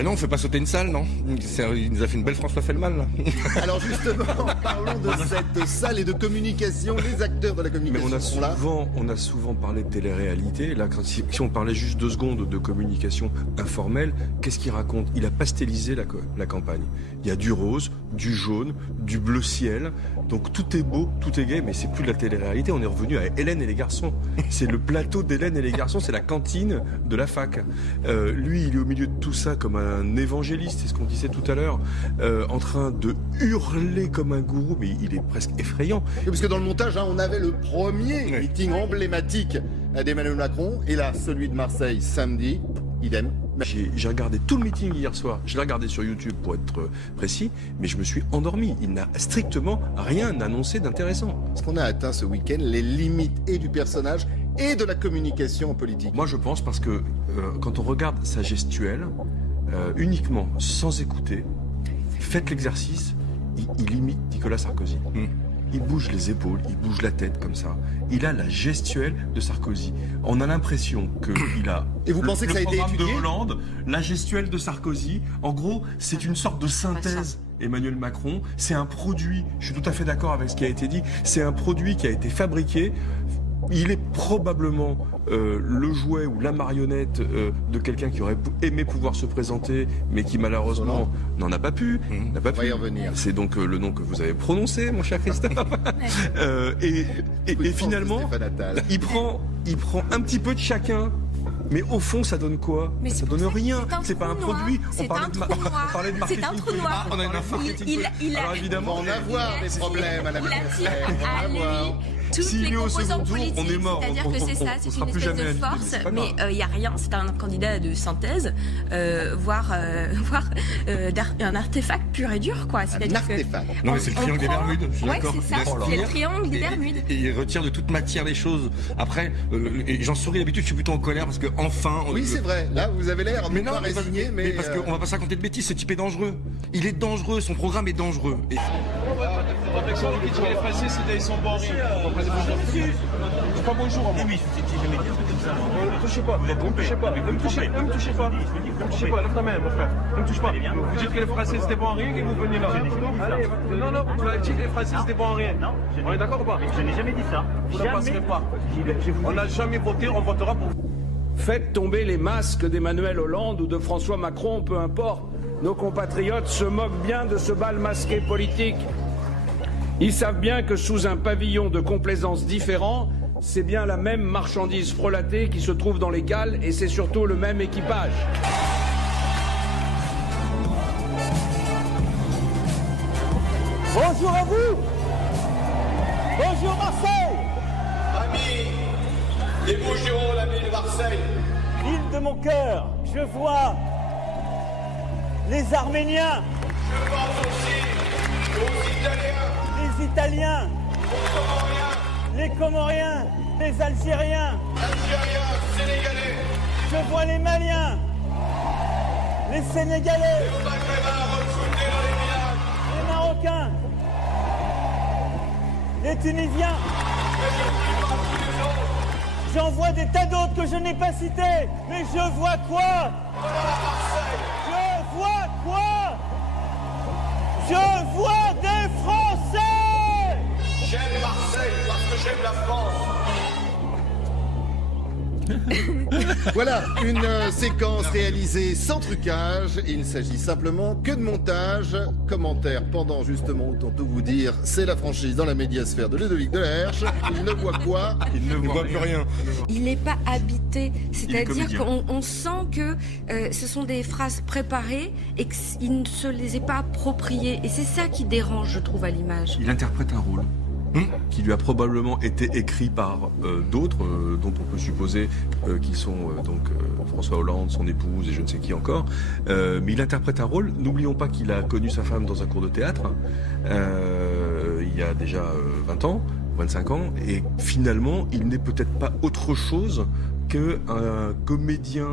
Bah non, on fait pas sauter une salle, non. Il nous a fait une belle François Fellman, là. Alors justement, parlons de cette salle et de communication. Les acteurs de la communication sont là. On a souvent parlé de télé-réalité. Là, si on parlait juste 2 secondes de communication informelle, qu'est-ce qu'il raconte? Il a pastelisé la campagne. Il y a du rose, du jaune, du bleu ciel. Donc tout est beau, tout est gai, mais c'est plus de la télé-réalité. On est revenu à Hélène et les garçons. C'est le plateau d'Hélène et les garçons, c'est la cantine de la fac. Lui, il est au milieu de tout ça comme un évangéliste, c'est ce qu'on disait tout à l'heure, en train de hurler comme un gourou, mais il est presque effrayant. Oui, parce que dans le montage, on avait le premier meeting emblématique d'Emmanuel Macron, et là, celui de Marseille samedi, idem. J'ai regardé tout le meeting hier soir, je l'ai regardé sur YouTube pour être précis, mais je me suis endormi. Il n'a strictement rien annoncé d'intéressant. Est-ce qu'on a atteint ce week-end les limites et du personnage et de la communication politique? Moi je pense parce que quand on regarde sa gestuelle, uniquement sans écouter, faites l'exercice, il imite Nicolas Sarkozy. Il bouge les épaules, il bouge la tête comme ça. Il a la gestuelle de Sarkozy. On a l'impression qu'il a et vous pensez que ça a été programme étudié de Hollande, la gestuelle de Sarkozy. En gros, c'est une sorte de synthèse. Emmanuel Macron, c'est un produit, je suis tout à fait d'accord avec ce qui a été dit, c'est un produit qui a été fabriqué. Il est probablement le jouet ou la marionnette de quelqu'un qui aurait aimé pouvoir se présenter, mais qui malheureusement n'en a pas pu. On va y revenir. C'est donc le nom que vous avez prononcé, mon cher Christophe. Et finalement, il prend un petit peu de chacun. Mais au fond, ça donne quoi? Ça donne rien. C'est pas un produit. On parlait de marketing. C'est un trou noir. On a une marketing. Alors évidemment, on va avoir des problèmes à la Toutes les composantes politiques, on est mort. C'est-à-dire que c'est ça, c'est une espèce de force, mais il n'y a rien, c'est un candidat de synthèse, voire un artefact pur et dur, quoi. Un artefact. Non, mais c'est le triangle des Bermudes, je suis d'accord. C'est ça, c'est le triangle des Bermudes. Et il retire de toute matière les choses. Après, j'en souris d'habitude, je suis plutôt en colère parce que enfin. Oui, c'est vrai, là vous avez l'air mais non, pas résigné, mais parce qu'on va pas se raconter de bêtises, ce type est dangereux. Il est dangereux, son programme est dangereux. Protection liquide, les Français, ils sont bons. Pas bonjour à moi. Oui, je jamais dit comme ça. Ne me touchez pas. Ne me touchez pas. Ne me touchez pas. Ne me touchez pas. Ne me touchez pas. Lève ta main, mon frère. Ne me touche pas. Vous dites que les Français c'était bon en rien et vous venez là. Non, vous avez dit que les Français c'était bon en rien. Non. On est d'accord ou pas? Je n'ai jamais dit ça. Vous ne passerez pas. On n'a jamais voté, on votera pour vous. Faites tomber les masques d'Emmanuel Hollande ou de François Macron, peu importe. Nos compatriotes se moquent bien de ce bal masqué politique. Ils savent bien que sous un pavillon de complaisance différent, c'est bien la même marchandise frelatée qui se trouve dans les cales et c'est surtout le même équipage. Bonjour à vous. Bonjour Marseille. Amis, les Bouches-du-Rhône, l'ami de Marseille. Ville de mon cœur, je vois les Arméniens. Je pense aussi aux Italiens. Les Italiens, les Comoriens, les Algériens, Sénégalais. Je vois les Maliens, les Sénégalais, Les Maghrébins recrutés dans les villages. les Marocains, les Tunisiens. J'en vois des tas d'autres que je n'ai pas cités. Mais je vois quoi? Je vois quoi? Je vois des Français! J'aime Marseille parce que j'aime la France. Voilà une séquence réalisée sans trucage. Il ne s'agit simplement que de montage. Commentaire pendant justement, autant tout vous dire, c'est la franchise dans la médiasphère de Ludovic Delerche. Il ne voit quoi? Il ne voit plus rien. Il n'est pas habité, c'est-à-dire qu'on sent que ce sont des phrases préparées et qu'il ne se les est pas appropriées. Et c'est ça qui dérange, je trouve, à l'image. Il interprète un rôle qui lui a probablement été écrit par d'autres, dont on peut supposer qu'ils sont François Hollande, son épouse et je ne sais qui encore. Mais il interprète un rôle. N'oublions pas qu'il a connu sa femme dans un cours de théâtre il y a déjà 20 ans, 25 ans, et finalement, il n'est peut-être pas autre chose qu'un comédien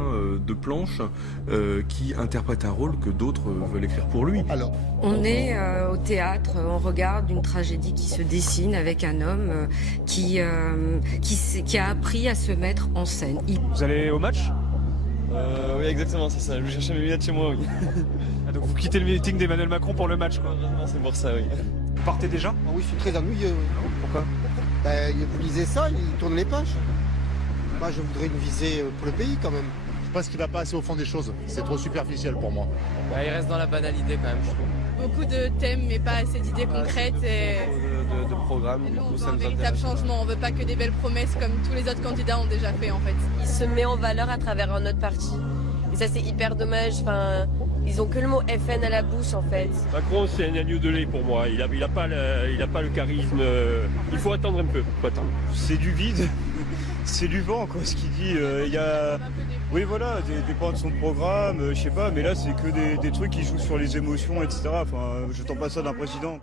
de planche qui interprète un rôle que d'autres veulent écrire pour lui. Alors, on est au théâtre, on regarde une tragédie qui se dessine avec un homme qui a appris à se mettre en scène. Vous allez au match? Oui, exactement, c'est ça. Je vais chercher mes lunettes chez moi, oui. Ah, donc vous quittez le meeting d'Emmanuel Macron pour le match, quoi. C'est pour ça, oui. Vous partez déjà? Oui, je suis très ennuyeux. Pourquoi? Vous lisez ça, il tourne les pages. Moi, je voudrais une visée pour le pays, quand même. Je pense qu'il va pas assez au fond des choses. C'est trop superficiel pour moi. Il reste dans la banalité, quand même, je trouve. Beaucoup de thèmes, mais pas assez d'idées concrètes. Et de programmes. nous, on veut un véritable changement. On veut pas que des belles promesses comme tous les autres candidats ont déjà fait, en fait. Il se met en valeur à travers un autre parti. Et ça, c'est hyper dommage. Enfin, ils ont que le mot FN à la bouche, en fait. Macron, c'est un agneau de lait pour moi. Il a pas le charisme. Il faut attendre un peu. C'est du vide. C'est du vent, quoi, ce qu'il dit. Il y a... Oui, voilà, des points de son programme, je sais pas, mais là, c'est que des trucs qui jouent sur les émotions, etc. Enfin, je t'en pas ça d'un président.